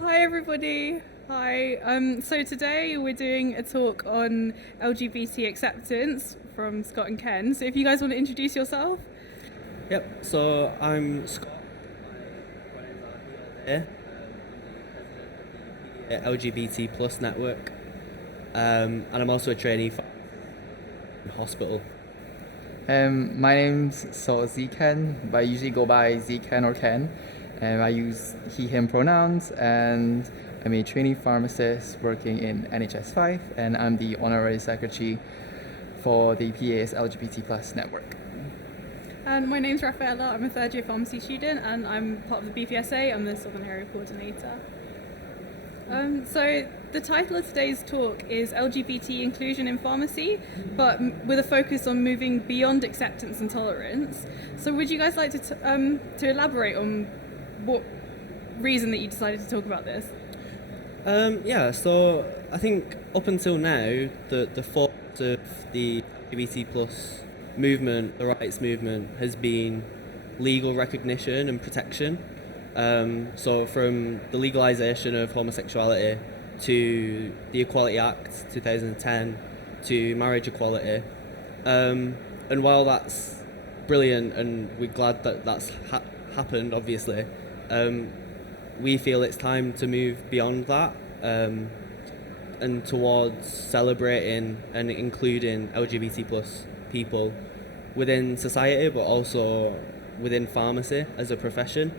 Hi everybody. Hi. So today we're doing a talk on LGBT acceptance from Scott and Ken. So if you guys want to introduce yourself. Yep, so I'm Scott. Here. I'm the president of the PDA LGBT Network, and I'm also a trainee for hospital. My name's Ken, but I usually go by Ken or Ken. I use he/him pronouns, and I'm a trainee pharmacist working in NHS 5, and I'm the honorary secretary for the PA's LGBT network. And my name's Rafaela. I'm a third year pharmacy student, and I'm part of the BPSA. I'm the Southern Area Coordinator. So the title of today's talk is LGBT inclusion in pharmacy, but with a focus on moving beyond acceptance and tolerance. So would you guys like to elaborate on what reason that you decided to talk about this? Yeah, so I think up until now, the focus of the LGBT plus movement, the rights movement, has been legal recognition and protection. So from the legalisation of homosexuality to the Equality Act 2010 to marriage equality. And while that's brilliant and we're glad that that's happened, obviously, we feel it's time to move beyond that and towards celebrating and including LGBT plus people within society, but also within pharmacy as a profession.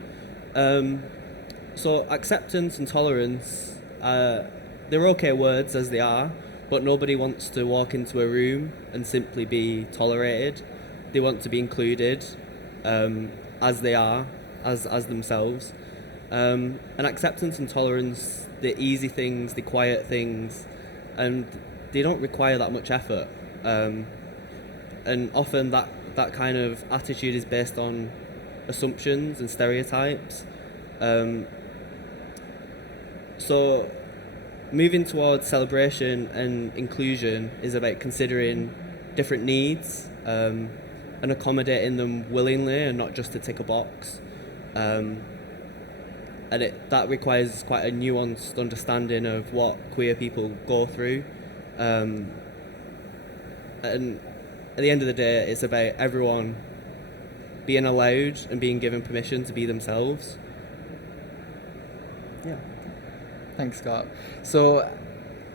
So acceptance and tolerance, they're okay words as they are, but nobody wants to walk into a room and simply be tolerated. They want to be included as they are, as themselves. And acceptance and tolerance, the easy things, the quiet things, and they don't require that much effort. And often that kind of attitude is based on assumptions and stereotypes. So moving towards celebration and inclusion is about considering different needs and accommodating them willingly and not just to tick a box. And that requires quite a nuanced understanding of what queer people go through. And at the end of the day, it's about everyone being allowed and being given permission to be themselves. Yeah. Thanks, Scott. So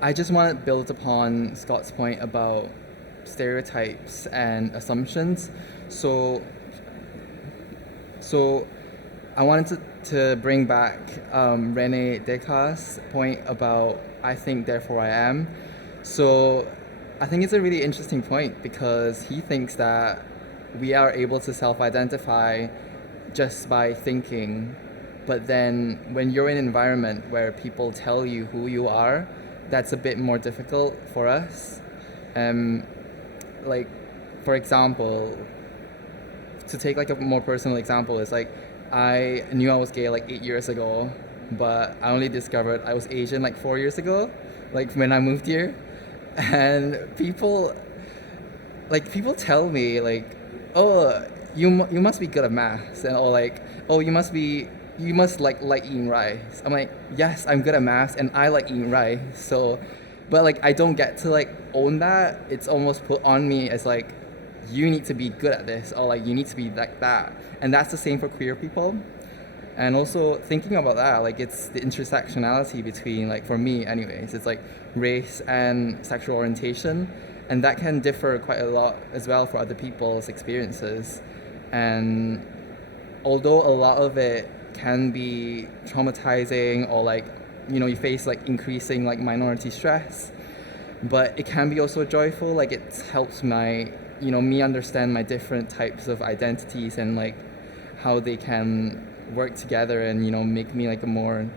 I just want to build upon Scott's point about stereotypes and assumptions. So I wanted to bring back Rene Descartes' point about I think, therefore I am. So I think it's a really interesting point because he thinks that we are able to self-identify just by thinking, but then when you're in an environment where people tell you who you are, that's a bit more difficult for us. Like, for example, to take like a more personal example, is like I knew I was gay like 8 years ago, but I only discovered I was Asian like 4 years ago, like when I moved here. And people tell me like, oh, you must be good at maths, and or like, oh, you must like eating rice. I'm like, yes, I'm good at maths and I like eating rice. So, but like I don't get to like own that. It's almost put on me as like, you need to be good at this, or like you need to be like that. And that's the same for queer people. And also thinking about that, like it's the intersectionality between, like for me anyways, it's like race and sexual orientation, and that can differ quite a lot as well for other people's experiences. And although a lot of it can be traumatizing, or like, you know, you face like increasing like minority stress, but it can be also joyful. Like it helps me understand my different types of identities and like how they can work together and make me like a more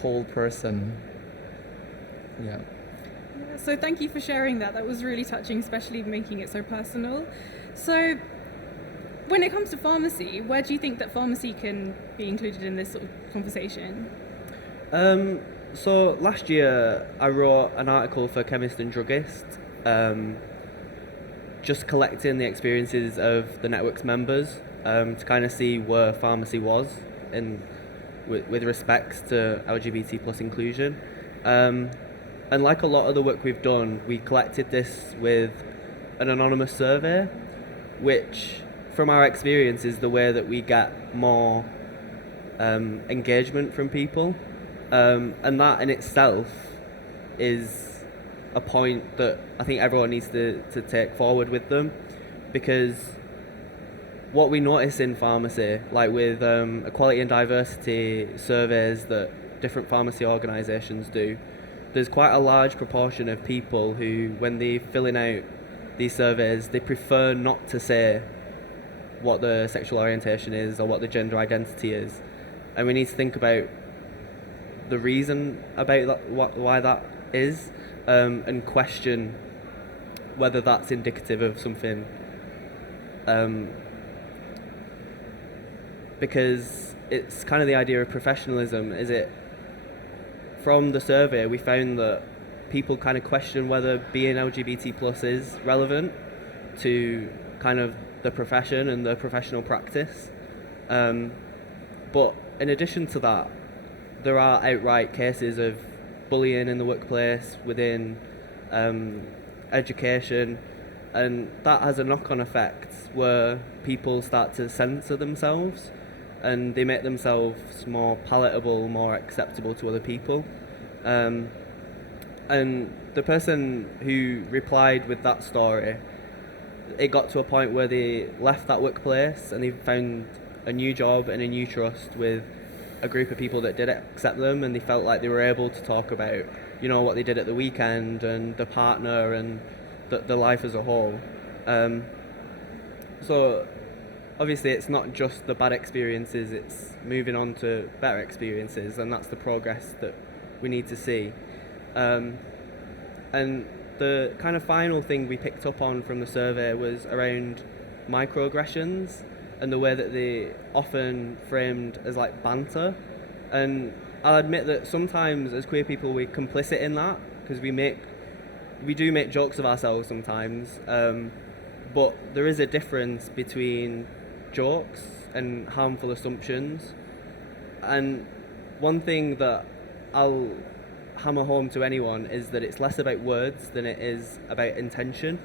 whole person. Yeah. So thank you for sharing that. That was really touching, especially making it so personal. So when it comes to pharmacy, where do you think that pharmacy can be included in this sort of conversation? So last year I wrote an article for Chemist and Druggist, just collecting the experiences of the network's members to kind of see where pharmacy was in with respect to LGBT plus inclusion. And like a lot of the work we've done, we collected this with an anonymous survey, which from our experience is the way that we get more engagement from people. And that in itself is a point that I think everyone needs to take forward with them, because what we notice in pharmacy, like with equality and diversity surveys that different pharmacy organisations do, there's quite a large proportion of people who, when they're filling out these surveys, they prefer not to say what their sexual orientation is or what their gender identity is. And we need to think about the reason about that, why that is, and question whether that's indicative of something. Because it's kind of the idea of professionalism. Is it, from the survey we found that people kind of question whether being LGBT plus is relevant to kind of the profession and the professional practice. But in addition to that, there are outright cases of bullying in the workplace, within education, and that has a knock-on effect where people start to censor themselves and they make themselves more palatable, more acceptable to other people. And the person who replied with that story, it got to a point where they left that workplace and they found a new job and a new trust with a group of people that did accept them, and they felt like they were able to talk about, you know, what they did at the weekend and the partner and the life as a whole. So obviously it's not just the bad experiences, it's moving on to better experiences, and that's the progress that we need to see. And the kind of final thing we picked up on from the survey was around microaggressions and the way that they often framed as like banter. And I'll admit that sometimes as queer people we're complicit in that, because we do make jokes of ourselves sometimes, but there is a difference between jokes and harmful assumptions. And one thing that I'll hammer home to anyone is that it's less about words than it is about intention.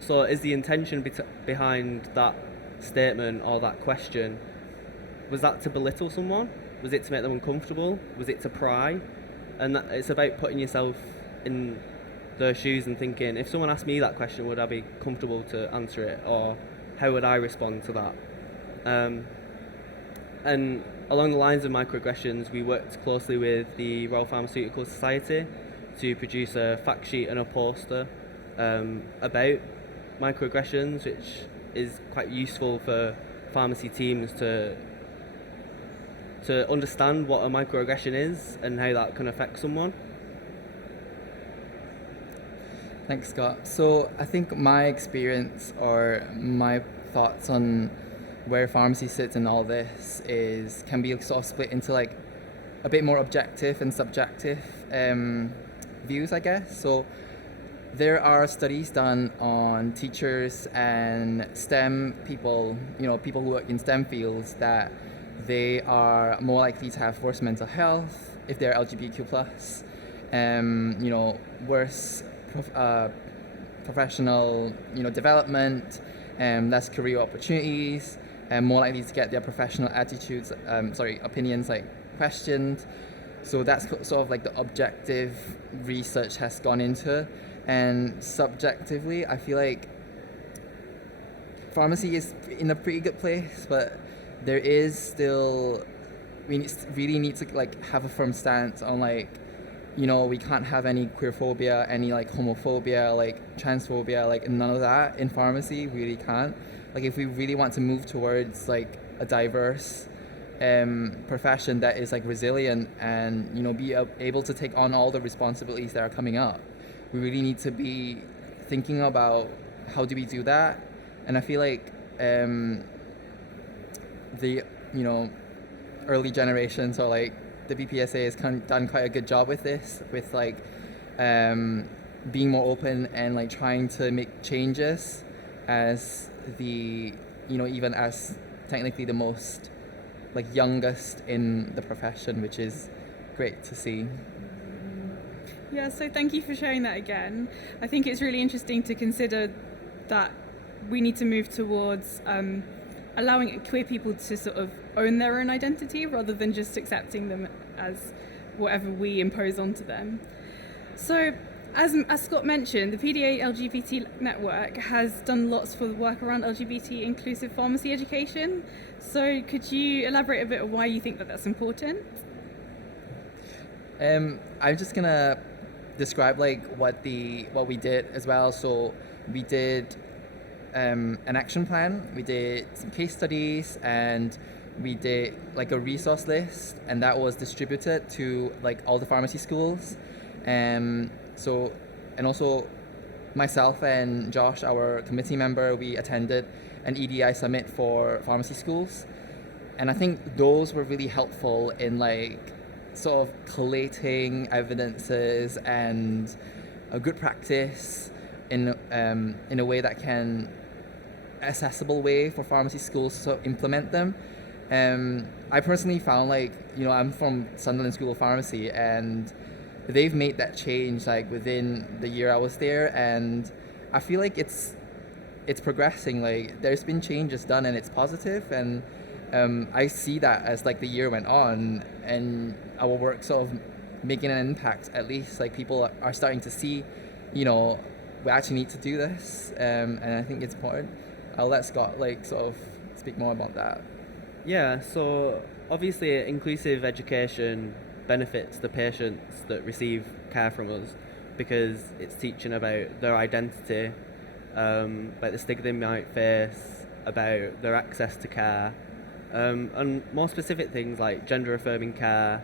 So is the intention behind that statement or that question, was that to belittle someone? Was it to make them uncomfortable? Was it to pry? And it's about putting yourself in their shoes and thinking, if someone asked me that question, would I be comfortable to answer it, or how would I respond to that? And along the lines of microaggressions, we worked closely with the Royal Pharmaceutical Society to produce a fact sheet and a poster about microaggressions, which is quite useful for pharmacy teams to understand what a microaggression is and how that can affect someone. Thanks, Scott. So I think my experience or my thoughts on where pharmacy sits in all this can be sort of split into like a bit more objective and subjective views, I guess. So there are studies done on teachers and STEM people, people who work in STEM fields, that they are more likely to have worse mental health if they're LGBTQ+, worse professional, development, less career opportunities, and more likely to get their professional opinions questioned. So that's sort of like the objective research has gone into. And subjectively, I feel like pharmacy is in a pretty good place, but there is still, we really need to have a firm stance on we can't have any queerphobia, any homophobia, transphobia, none of that in pharmacy. We really can't. If we really want to move towards a diverse profession that is resilient and be able to take on all the responsibilities that are coming up, we really need to be thinking about how do we do that. And I feel like the early generations, or the BPSA, has done quite a good job with this, with being more open and trying to make changes as the even as technically the most like youngest in the profession, which is great to see. Yeah, so thank you for sharing that again. I think it's really interesting to consider that we need to move towards allowing queer people to sort of own their own identity rather than just accepting them as whatever we impose onto them. So, as Scott mentioned, the PDA LGBT Network has done lots for the work around LGBT inclusive pharmacy education. So, could you elaborate a bit on why you think that that's important? I'm just gonna describe like what we did as well. So we did an action plan, we did some case studies, and we did like a resource list, and that was distributed to like all the pharmacy schools. So, and also myself and Josh, our committee member, we attended an EDI summit for pharmacy schools, and I think those were really helpful in like sort of collating evidences and a good practice in a way that can accessible way for pharmacy schools to sort of implement them. I personally found like, you know, I'm from Sunderland School of Pharmacy, and they've made that change like within the year I was there, and I feel like it's progressing. Like there's been changes done and it's positive, and I see that as like the year went on and our work sort of making an impact. At least like people are starting to see, you know, we actually need to do this, and I think it's important. I'll let Scott like sort of speak more about that. Yeah, so obviously inclusive education benefits the patients that receive care from us because it's teaching about their identity, like the stigma they might face, about their access to care, and more specific things like gender affirming care,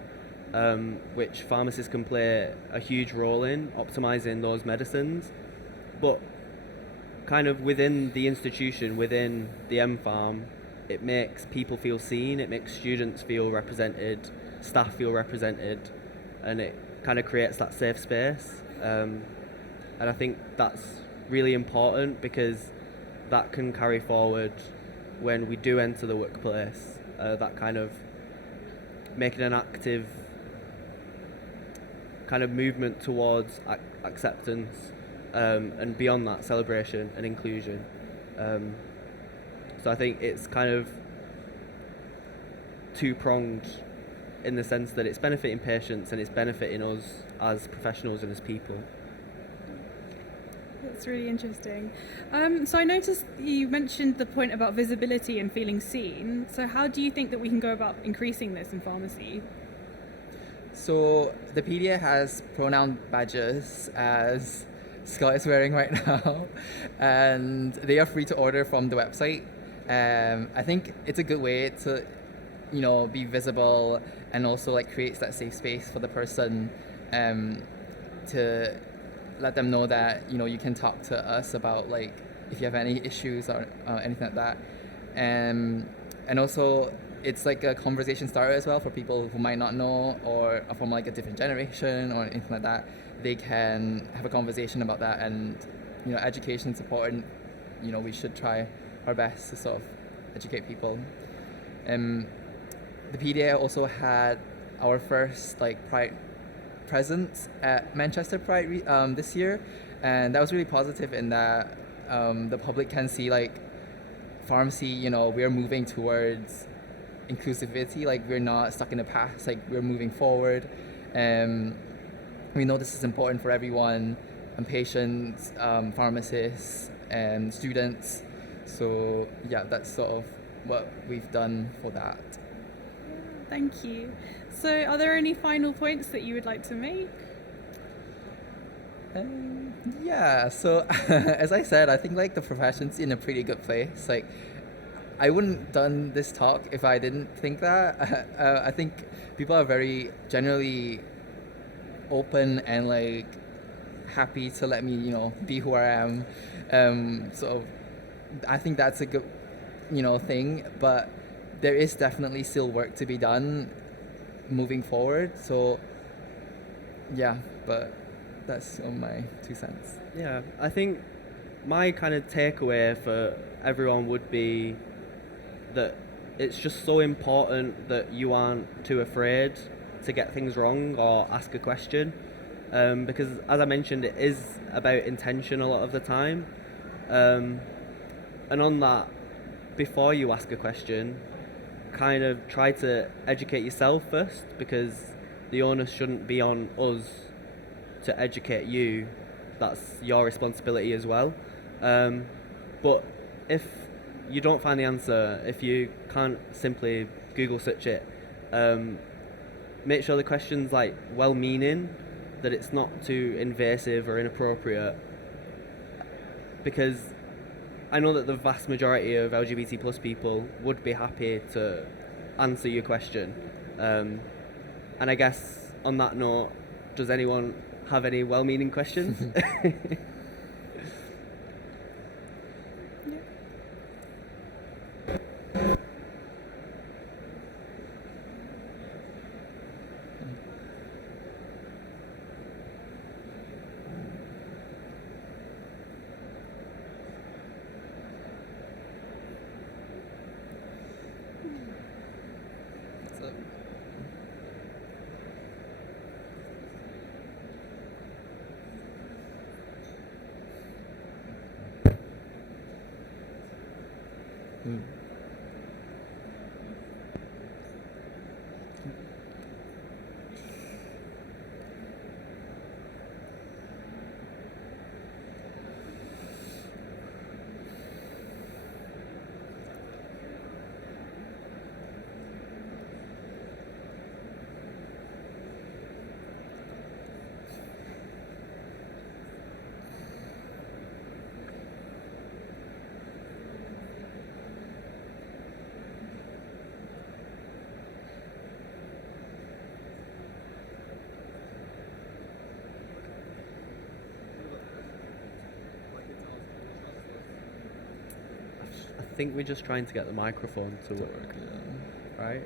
which pharmacists can play a huge role in optimizing those medicines. But kind of within the institution, within the MPharm, it makes people feel seen, it makes students feel represented, staff feel represented, and it kind of creates that safe space. And I think that's really important because that can carry forward when we do enter the workplace, that kind of making an active kind of movement towards acceptance, and beyond that, celebration and inclusion. So I think it's kind of two-pronged in the sense that it's benefiting patients and it's benefiting us as professionals and as people. That's really interesting. So I noticed you mentioned the point about visibility and feeling seen. So how do you think that we can go about increasing this in pharmacy? So the PDA has pronoun badges, as Scott is wearing right now, and they are free to order from the website. I think it's a good way to, you know, be visible and also like creates that safe space for the person, to let them know that, you know, you can talk to us about like if you have any issues or anything like that, and also it's like a conversation starter as well for people who might not know or are from like a different generation or anything like that. They can have a conversation about that, and you know, education is important. You know, we should try our best to sort of educate people. The PDA also had our first like Pride presence at Manchester Pride this year, and that was really positive in that the public can see like pharmacy, you know, we're moving towards inclusivity, like we're not stuck in the past, like we're moving forward. We know this is important for everyone, and patients, pharmacists, and students. So yeah, that's sort of what we've done for that. Thank you. So are there any final points that you would like to make? Yeah, so as I said, I think like the profession's in a pretty good place. Like I wouldn't done this talk if I didn't think that. I think people are very generally open and like happy to let me, you know, be who I am. So I think that's a good, you know, thing. But there is definitely still work to be done moving forward. So yeah, but that's my 2 cents. Yeah, I think my kind of takeaway for everyone would be that it's just so important that you aren't too afraid to get things wrong or ask a question, because as I mentioned, it is about intention a lot of the time. And on that, before you ask a question, kind of try to educate yourself first, because the onus shouldn't be on us to educate you. That's your responsibility as well. But if you don't find the answer, if you can't simply Google search it, make sure the question's like well-meaning, that it's not too invasive or inappropriate, because I know that the vast majority of LGBT plus people would be happy to answer your question. And I guess on that note, does anyone have any well-meaning questions? So, I think we're just trying to get the microphone to work, right?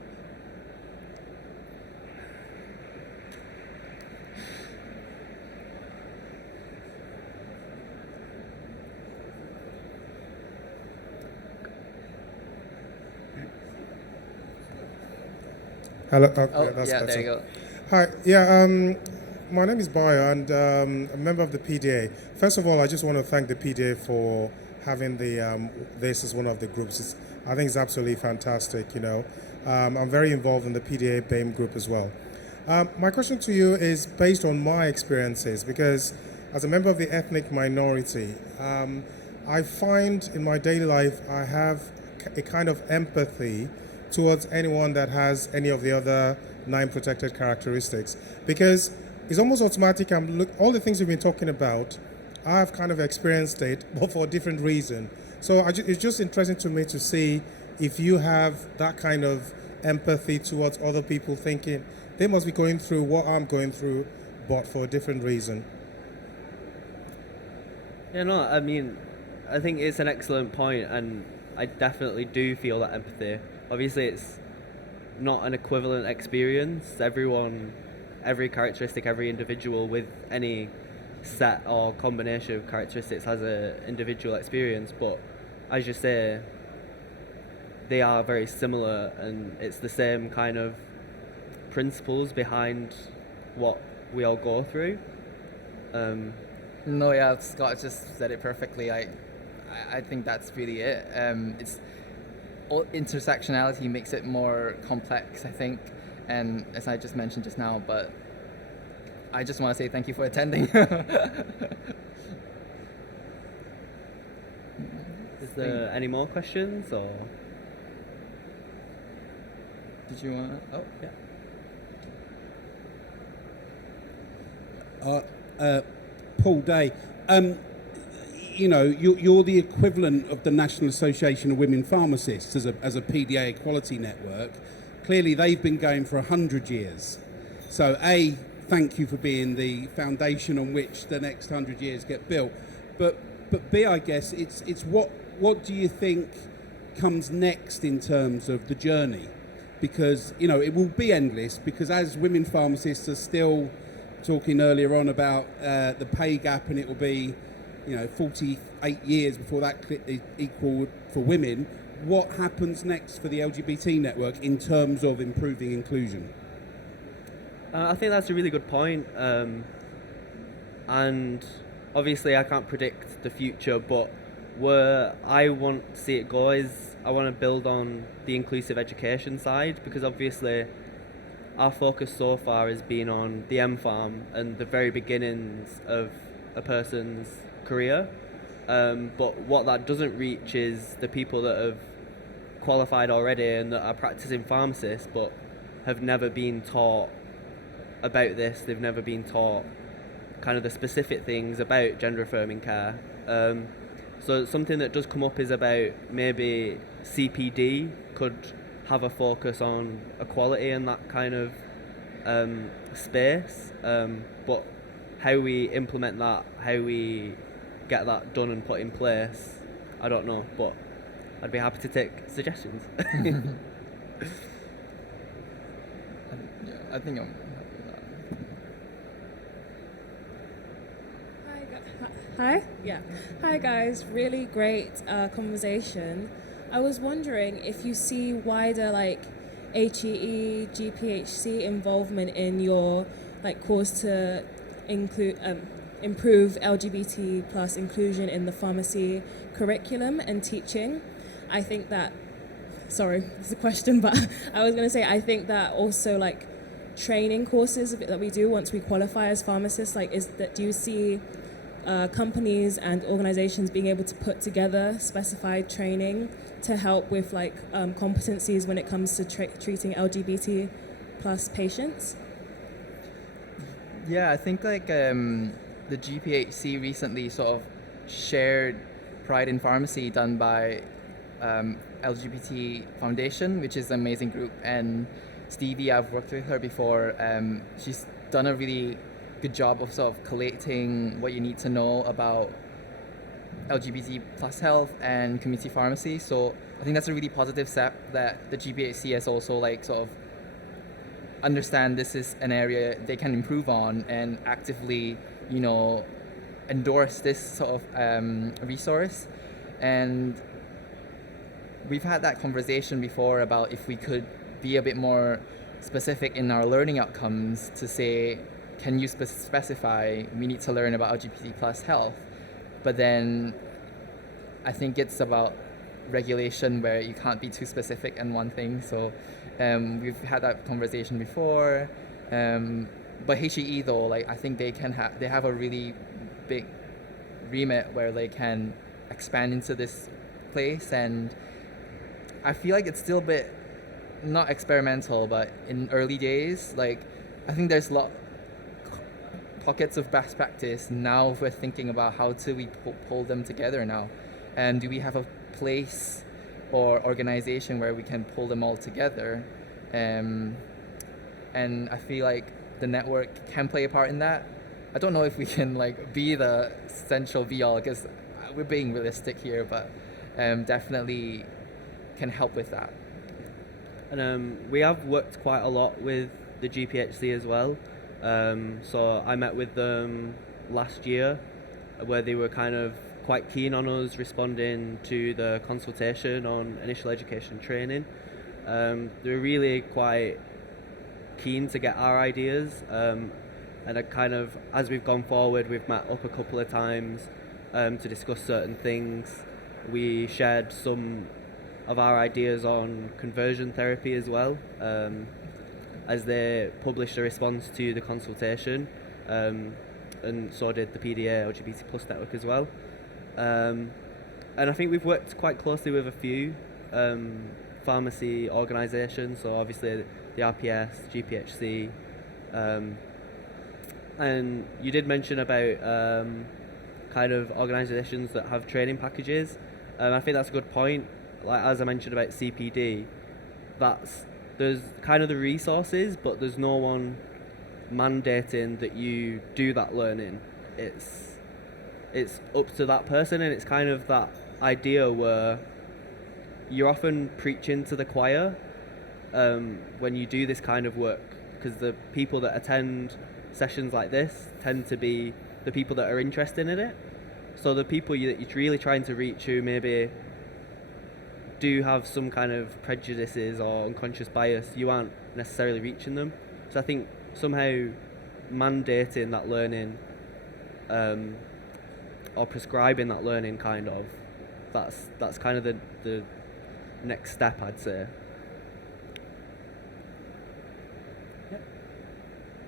Hello. oh, Yeah, that's yeah, better. there you go. Hi. Yeah. My name is Bayo, and a member of the PDA. First of all, I just want to thank the PDA for having the this as one of the groups. I think it's absolutely fantastic. I'm very involved in the PDA BAME group as well. My question to you is based on my experiences, because as a member of the ethnic minority, I find in my daily life I have a kind of empathy towards anyone that has any of the other 9 protected characteristics, because it's almost automatic. All the things we've been talking about, I've kind of experienced it, but for a different reason. So it's just interesting to me to see if you have that kind of empathy towards other people, thinking they must be going through what I'm going through, but for a different reason. Yeah, no, I mean, I think it's an excellent point, and I definitely do feel that empathy. Obviously, it's not an equivalent experience. Every characteristic, every individual with any set or combination of characteristics has an individual experience, but as you say, they are very similar, and it's the same kind of principles behind what we all go through. No, yeah, Scott just said it perfectly. I think that's really it. It's intersectionality makes it more complex, I think, and as I just mentioned just now. But I just want to say thank you for attending. Is there any more questions, or? Did you want? Oh, yeah. Paul Day, you're the equivalent of the National Association of Women Pharmacists as a PDA equality network. Clearly, they've been going for 100 years. So, A, thank you for being the foundation on which the next 100 years get built. But B, I guess it's what do you think comes next in terms of the journey? Because it will be endless. Because as women pharmacists are still talking earlier on about the pay gap, and it will be 48 years before that is equal for women. what happens next for the LGBT network in terms of improving inclusion? I think that's a really good point. And obviously I can't predict the future, but where I want to see it go is I want to build on the inclusive education side, because obviously our focus so far has been on the MPharm and the very beginnings of a person's career. But what that doesn't reach is the people that have qualified already and that are practicing pharmacists but have never been taught about this. They've never been taught kind of the specific things about gender affirming care. So something that does come up is about maybe CPD could have a focus on equality in that kind of space. But how we implement that, how we get that done and put in place, I don't know, but I'd be happy to take suggestions. I think I'm. Hi. Yeah. Hi guys. Really great conversation. I was wondering if you see wider like HEE, GPHC involvement in your like course to include improve LGBT plus inclusion in the pharmacy curriculum and teaching. I think that. Sorry, it's a question, but I was going to say I think that also like training courses that we do once we qualify as pharmacists, like do you see companies and organizations being able to put together specified training to help with like competencies when it comes to treating LGBT plus patients? Yeah, I think like the GPHC recently sort of shared Pride in Pharmacy done by LGBT Foundation, which is an amazing group, and Stevie, I've worked with her before. She's done a really good job of sort of collating what you need to know about LGBT plus health and community pharmacy. So I think that's a really positive step that the GPHC has also like sort of understand this is an area they can improve on and actively, you know, endorse this sort of resource. And we've had that conversation before about if we could be a bit more specific in our learning outcomes to say, can you specify we need to learn about LGBT plus health? But then I think it's about regulation where you can't be too specific in one thing. So we've had that conversation before. But HEE though, like I think they have a really big remit where they can expand into this place, and I feel like it's still a bit not experimental, but in early days, like I think there's pockets of best practice. Now we're thinking about how do we pull them together now, and do we have a place or organization where we can pull them all together? And I feel like the network can play a part in that. I don't know if we can like be the central be all, because we're being realistic here, but definitely can help with that. And we have worked quite a lot with the GPHC as well. So I met with them last year, where they were kind of quite keen on us responding to the consultation on initial education training. They were really quite keen to get our ideas, and I kind of, as we've gone forward, we've met up a couple of times to discuss certain things. We shared some of our ideas on conversion therapy as well, as they published a response to the consultation, and so did the PDA LGBT Plus Network as well. And I think we've worked quite closely with a few pharmacy organisations, so obviously the RPS, GPHC, and you did mention about kind of organisations that have training packages. I think that's a good point. Like as I mentioned about CPD, there's kind of the resources, but there's no one mandating that you do that learning. It's up to that person, and it's kind of that idea where you're often preaching to the choir when you do this kind of work, because the people that attend sessions like this tend to be the people that are interested in it. So the people that you're really trying to reach, who maybe do have some kind of prejudices or unconscious bias, you aren't necessarily reaching them. So I think somehow mandating that learning or prescribing that learning that's kind of the next step, I'd say.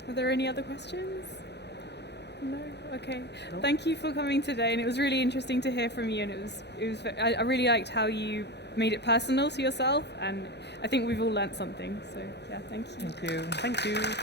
Are there any other questions? No? Okay. Thank you for coming today, and it was really interesting to hear from you, and I really liked how you made it personal to yourself, and I think we've all learnt something. So yeah, thank you. Thank you. Thank you.